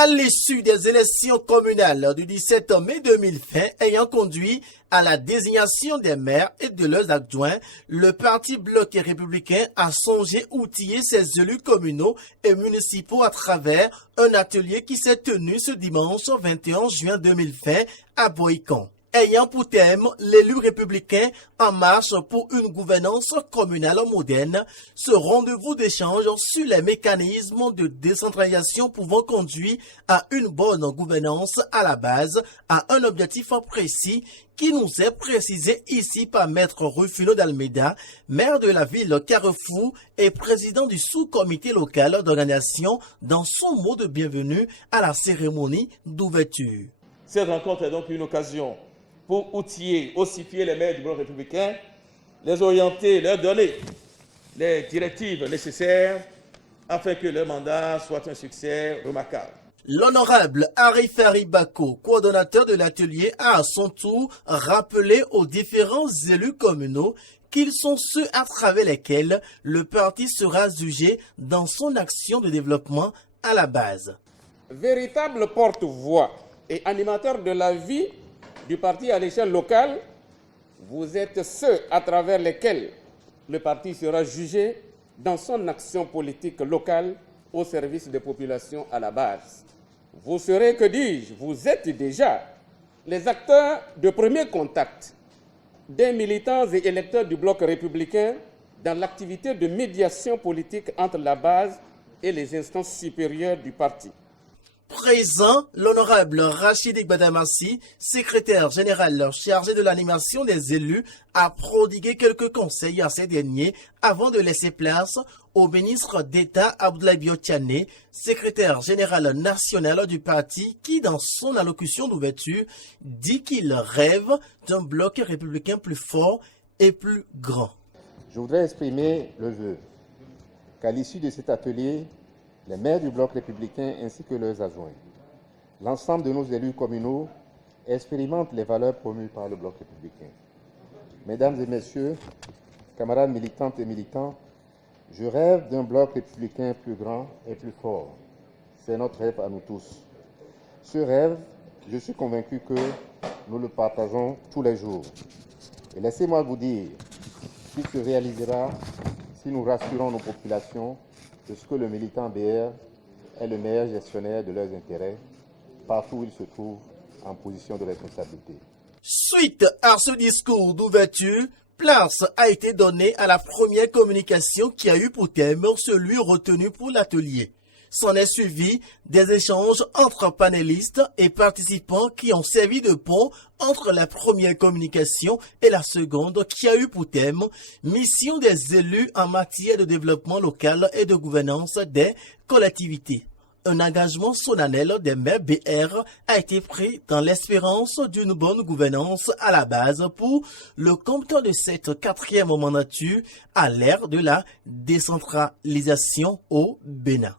À l'issue des élections communales du 17 mai 2020 ayant conduit à la désignation des maires et de leurs adjoints, le Parti Bloc républicain a songé outiller ses élus communaux et municipaux à travers un atelier qui s'est tenu ce dimanche 21 juin 2020 à Boïcon. Ayant pour thème l'élu républicain en marche pour une gouvernance communale moderne, ce rendez-vous d'échange sur les mécanismes de décentralisation pouvant conduire à une bonne gouvernance à la base a un objectif précis qui nous est précisé ici par Maître Rufino d'Almeida, maire de la ville Carrefour et président du sous-comité local d'organisation dans son mot de bienvenue à la cérémonie d'ouverture. Cette rencontre est donc une occasion pour outiller, ossifier les maires du bloc républicain, les orienter, leur donner les directives nécessaires afin que leur mandat soit un succès remarquable. L'honorable Arif Bako, coordonnateur de l'atelier, a à son tour rappelé aux différents élus communaux qu'ils sont ceux à travers lesquels le parti sera jugé dans son action de développement à la base. Véritable porte-voix et animateur de la vie du parti à l'échelle locale, vous êtes ceux à travers lesquels le parti sera jugé dans son action politique locale au service des populations à la base. Vous serez, que dis-je, vous êtes déjà les acteurs de premier contact des militants et électeurs du bloc républicain dans l'activité de médiation politique entre la base et les instances supérieures du parti. Présent, l'honorable Rachid Gbadamassi, secrétaire général chargé de l'animation des élus, a prodigué quelques conseils à ces derniers avant de laisser place au ministre d'État Abdoulaye Biotiane, secrétaire général national du parti, qui, dans son allocution d'ouverture, dit qu'il rêve d'un bloc républicain plus fort et plus grand. Je voudrais exprimer le vœu qu'à l'issue de cet atelier, les maires du bloc républicain ainsi que leurs adjoints, l'ensemble de nos élus communaux expérimentent les valeurs promues par le bloc républicain. Mesdames et messieurs, camarades militantes et militants, je rêve d'un bloc républicain plus grand et plus fort. C'est notre rêve à nous tous. Ce rêve, je suis convaincu que nous le partageons tous les jours. Et laissez-moi vous dire qu'il se réalisera si nous rassurons nos populations de ce que le militant BR est le meilleur gestionnaire de leurs intérêts partout où il se trouve en position de responsabilité. Suite à ce discours d'ouverture, place a été donnée à la première communication qui a eu pour thème celui retenu pour l'atelier. S'en est suivi des échanges entre panélistes et participants qui ont servi de pont entre la première communication et la seconde qui a eu pour thème « Mission des élus en matière de développement local et de gouvernance des collectivités ». Un engagement solennel des maires BR a été pris dans l'espérance d'une bonne gouvernance à la base pour le compte de cette quatrième mandature à l'ère de la décentralisation au Bénin.